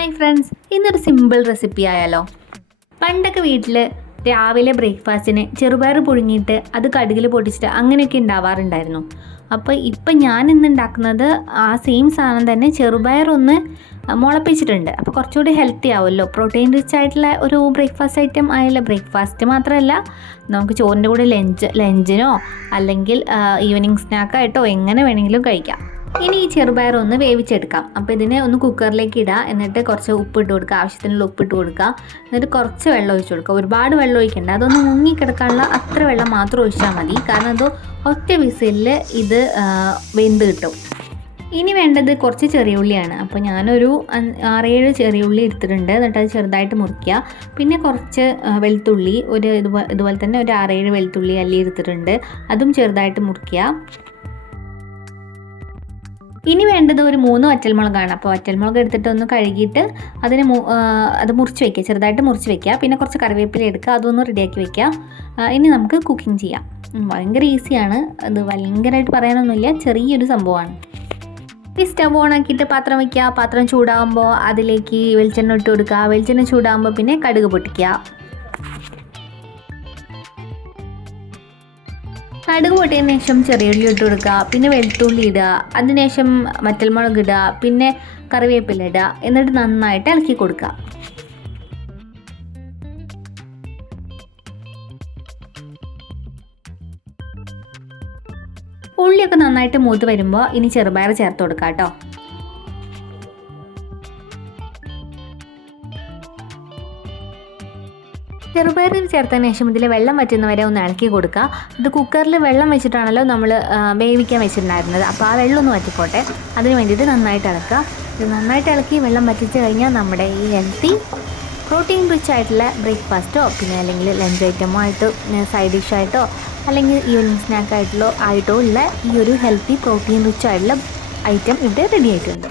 Hi friends, ഇന്നൊരു simple recipe ആയാലോ. പണ്ടൊക്കെ വീട്ടിൽ രാവിലെ ബ്രേക്ക്ഫാസ്റ്റിന് ചെറുപയർ പുഴുങ്ങിയിട്ട് അത് കടുകിൽ പൊട്ടിച്ചിട്ട് അങ്ങനെയൊക്കെ ഉണ്ടാവാറുണ്ടായിരുന്നു. അപ്പോൾ ഇപ്പം ഞാൻ ഇന്ന് ഉണ്ടാക്കുന്നത് ആ സെയിം സാധനം തന്നെ ചെറുപയർ ഒന്ന് മുളപ്പിച്ചിട്ടുണ്ട്. അപ്പോൾ കുറച്ചുകൂടി ഹെൽത്തി ആവുമല്ലോ, പ്രോട്ടീൻ റിച്ച് ആയിട്ടുള്ള ഒരു ബ്രേക്ക്ഫാസ്റ്റ് ഐറ്റം ആയല്ലോ. ബ്രേക്ക്ഫാസ്റ്റ് മാത്രമല്ല, നമുക്ക് ചോറിൻ്റെ കൂടെ ലഞ്ചിനോ അല്ലെങ്കിൽ ഈവനിങ് സ്നാക്കായിട്ടോ എങ്ങനെ വേണമെങ്കിലും കഴിക്കാം. ഇനി ഈ ചെറുപയർ ഒന്ന് വേവിച്ചെടുക്കാം. അപ്പോൾ ഇതിനെ ഒന്ന് കുക്കറിലേക്ക് ഇടുക, എന്നിട്ട് കുറച്ച് ഉപ്പിട്ട് കൊടുക്കുക, ആവശ്യത്തിനുള്ള ഉപ്പിട്ട് കൊടുക്കുക, എന്നിട്ട് കുറച്ച് വെള്ളം ഒഴിച്ച് കൊടുക്കുക. ഒരുപാട് വെള്ളം ഒഴിക്കേണ്ട, അതൊന്ന് മുങ്ങിക്കിടക്കാനുള്ള അത്ര വെള്ളം മാത്രം ഒഴിച്ചാൽ മതി. കാരണം അത് ഒറ്റ വിസിലിൽ ഇത് വെന്ത് കിട്ടും. ഇനി വേണ്ടത് കുറച്ച് ചെറിയ ഉള്ളിയാണ്. അപ്പോൾ ഞാനൊരു 6-7 ചെറിയ ഉള്ളി എടുത്തിട്ടുണ്ട്. എന്നിട്ട് അത് ചെറുതായിട്ട് മുറിക്കുക. പിന്നെ കുറച്ച് വെളുത്തുള്ളി, ഇതുപോലെ തന്നെ ഒരു 6-7 വെളുത്തുള്ളി അല്ലി എടുത്തിട്ടുണ്ട്, അതും ചെറുതായിട്ട് മുറിക്കുക. ഇനി വേണ്ടത് ഒരു 3 വറ്റൽമുളകാണ്. അപ്പോൾ വറ്റൽമുളക് എടുത്തിട്ട് ഒന്ന് കഴുകിയിട്ട് അത് മുറിച്ച് വയ്ക്കുക, ചെറുതായിട്ട് മുറിച്ച് വയ്ക്കുക. പിന്നെ കുറച്ച് കറിവേപ്പില എടുക്കുക, അതൊന്ന് റെഡിയാക്കി വയ്ക്കുക. ഇനി നമുക്ക് കുക്കിംഗ് ചെയ്യാം. ഭയങ്കര ഈസിയാണ്, അത് ഭയങ്കരമായിട്ട് പറയാനൊന്നുമില്ല, ചെറിയൊരു സംഭവമാണ്. ഈ സ്റ്റവ് ഓൺ ആക്കിയിട്ട് പാത്രം വയ്ക്കുക. പാത്രം ചൂടാകുമ്പോൾ അതിലേക്ക് വെളിച്ചെണ്ണ ഇട്ട് കൊടുക്കുക. വെളിച്ചെണ്ണ ചൂടാകുമ്പോൾ പിന്നെ കടുക് പൊട്ടിക്കുക. കടുക് പൊട്ടിയതിന് ശേഷം ചെറിയ ഉള്ളി ഇട്ട് കൊടുക്കുക, പിന്നെ വെളുത്തുള്ളി ഇടുക, അതിനുശേഷം വറ്റൽമുളക് ഇടുക, പിന്നെ കറിവേപ്പില ഇടുക, എന്നിട്ട് നന്നായിട്ട് ഇളക്കി കൊടുക്കുക. ഉള്ളിയൊക്കെ നന്നായിട്ട് മൂത്ത് വരുമ്പോൾ ഇനി ചെറുപയർ ചേർത്ത് കൊടുക്കുക കേട്ടോ. ചെറുപയറിൽ ചേർത്തതിന് ശേഷം ഇതിൽ വെള്ളം വറ്റുന്നവരെ ഒന്ന് ഇളക്കി കൊടുക്കുക. ഇത് കുക്കറിൽ വെള്ളം വെച്ചിട്ടാണല്ലോ നമ്മൾ വേവിക്കാൻ വെച്ചിട്ടുണ്ടായിരുന്നത്. അപ്പോൾ ആ വെള്ളം ഒന്ന് വറ്റിക്കോട്ടെ, അതിന് വേണ്ടിയിട്ട് നന്നായിട്ട് ഇളക്കുക. ഇത് നന്നായിട്ട് ഇളക്കി വെള്ളം വറ്റിച്ച് കഴിഞ്ഞാൽ നമ്മുടെ ഈ ഹെൽത്തി പ്രോട്ടീൻ റിച്ച് ആയിട്ടുള്ള ബ്രേക്ക്ഫാസ്റ്റോ പിന്നെ അല്ലെങ്കിൽ ലഞ്ച് ഐറ്റമോ ആയിട്ടോ സൈഡ് ഡിഷായിട്ടോ അല്ലെങ്കിൽ ഈവനിങ് സ്നാക്കായിട്ടോ ഉള്ള ഈ ഒരു ഹെൽത്തി പ്രോട്ടീൻ റിച്ച് ആയിട്ടുള്ള ഐറ്റം ഇവിടെ റെഡി ആയിട്ടുണ്ട്.